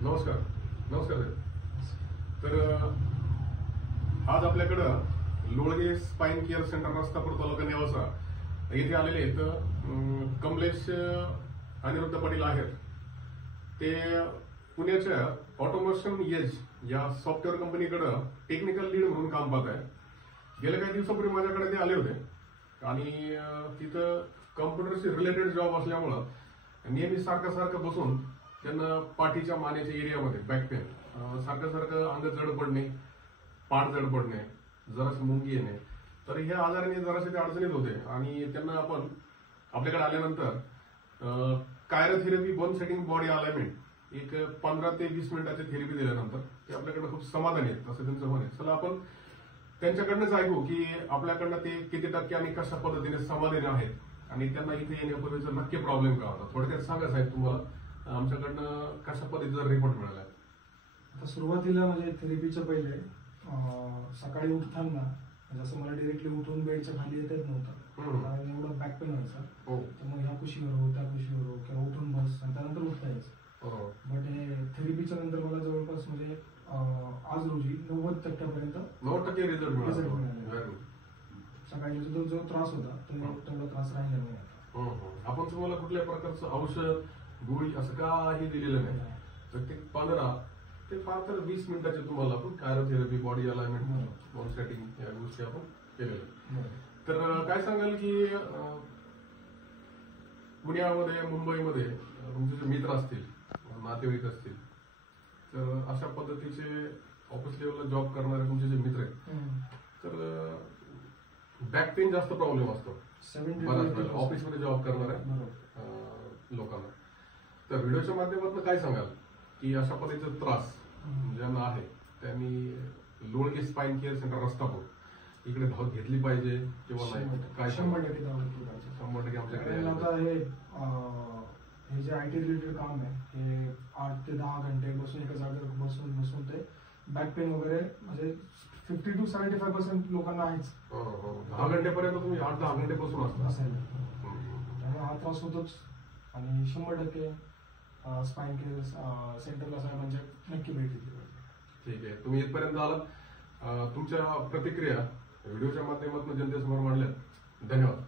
नमस्कार नमस्कार साहेब. तर आज आपल्याकडं लोळगे स्पाइन केअर सेंटर रस्तापूर तालुका नेवासा येथे आलेले आहेत कमलेश अनिरुद्ध पाटील आहेत. ते पुण्याच्या ऑटोमेशन एज या सॉफ्टवेअर कंपनीकडे टेक्निकल लीड म्हणून काम पाहत आहे. गेल्या काही दिवसापूर्वी माझ्याकडे ते आले होते आणि तिथं कम्प्युटरशी रिलेटेड जॉब असल्यामुळं नेहमी सारखं बसून त्यांना पाठीच्या मानेच्या एरियामध्ये बॅक पेन सारखं अंग जड पडणे, पाठ जड पडणे, जराशी मुंगी येणे, तर ह्या आजाराने जरासे ते अडचणीत होते. आणि त्यांना आपण आपल्याकडे आल्यानंतर कायरोथेरपी बोन सेटिंग बॉडी अलाइनमेंट एक 15 ते 20 मिनिटाची थेरपी दिल्यानंतर ते आपल्याकडे खूप समाधानी आहेत असं त्यांचं म्हणे. चला आपण त्यांच्याकडनंच ऐकू की आपल्याकडनं ते किती टक्के आणि कशा पद्धतीने समाधानी आहेत आणि त्यांना इथे येण्यापूर्वीचा नक्की प्रॉब्लेम का होता. थोडक्यात सांगा साहेब, तुम्हाला आमच्याकडनं कशा पद्धतीचा रिपोर्ट मिळाला. आता सुरुवातीला म्हणजे थेरपीच्या पहिले सकाळी उठताना जसं मला डिरेक्टली उठून बेडच्या खाली येत नव्हतं, कारण एवढं बॅक पेन व्हायचा. तर मग ह्या कुशीवर हो त्या कुशीवर हो किंवा उठून बस आणि त्यानंतर उठता यायचं. बट हे थेरपीच्या नंतर मला जवळपास म्हणजे आज रोजी 90% 90% रिझल्ट मिळाला. सकाळी जो त्रास होता तेवढा त्रास राहिला नाही. आपण तुम्हाला कुठल्या प्रकारचं औषध गोळी असं काही दिलेलं नाही. तर ते 15 ते फार तर 20 मिनिटाचे तुम्हाला आपण कायरोथेरपी, बॉडी अलाइनमेंट, बोन सेटिंग या गोष्टी आपण केलेल्या. तर काय सांगाल की पुण्यामध्ये मुंबईमध्ये तुमचे जे मित्र असतील, नातेवाईक असतील, तर अशा पद्धतीचे ऑफिस लेवलला जॉब करणारे तुमचे जे मित्र आहेत, तर बॅक पेन जास्त प्रॉब्लेम असतो ऑफिसमध्ये जॉब करणाऱ्या लोकांना. तर व्हिडिओच्या माध्यमातून काय सांगाल की अशा पद्धतीचा त्रास ज्यांना आहे त्यांनी लोळगे स्पाइन केअर सेंटर रस्तापूर इकडे धाव घेतली पाहिजे किंवा नाही? काय 100% धाव घेतली पाहिजे. 100% आमच्याकडे. आता हे जे IT रिलेटेड काम आहे हे 8 ते 10 घंटे बसून एका जागेवर बसून ते बॅक पेन वगैरे म्हणजे 50 to 75% लोकांना आहेच. 10 घंटेपर्यंत तुम्ही 8-10 घंटे बसून असायला त्यामुळे हा त्रास होतोच. आणि 100% स्पाइन केअर सेंटरला म्हणजे नक्की भेट दिली पाहिजे. ठीक आहे, तुम्ही इथपर्यंत आलात. तुमच्या प्रतिक्रिया व्हिडिओच्या माध्यमातून जनतेसमोर मांडल्या. धन्यवाद.